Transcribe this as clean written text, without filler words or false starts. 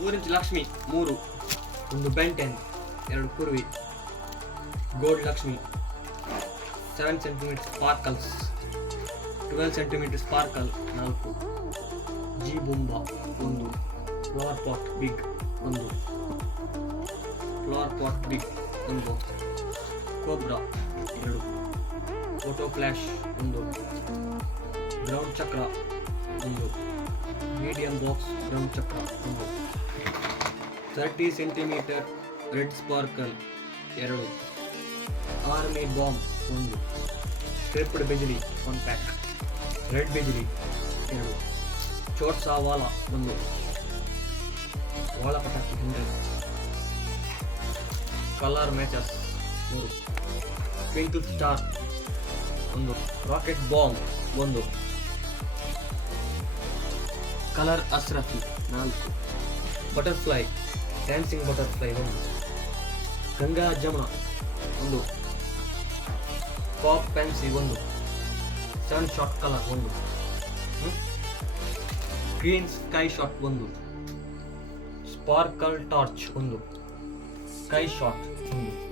3 ಲಕ್ಷ್ಮಿ 3 ಒಂದು ಬೆಂಟೆನ್ 2 ಕುರ್ವಿ gold Lakshmi 7 centimetre sparkles 12 centimetre sparkle 4 ಜಿ ಬುಂಬಾ 1 flower pot big 1 flower pot big 1 cobra 2 photo flash 1 ground ಚಕ್ರ 1 medium box ground ಚಕ್ರ 1 30 centimetre red sparkle 2 army bomb 1 ಸ್ಕ್ರಿಪ್ಡ್ ಬಿಜಿಲಿ 1 ಪ್ಯಾಕ್ ರೆಡ್ ಬಿಜಿಲಿ 2 ಚೋಟ್ ಸಾವಾಲ 1 ವಾಳ ಪಟಾಕಿ 100 colour matches 3 twinkle star 1 rocket bomb 1 colour ಅಸ್ರಫಿ 4 butterfly dancing butterfly 1 Ganga Jamuna 1 pop pencil 1 sun shot colour 1 green sky shot 1 sparkle torch 1 sky shot 1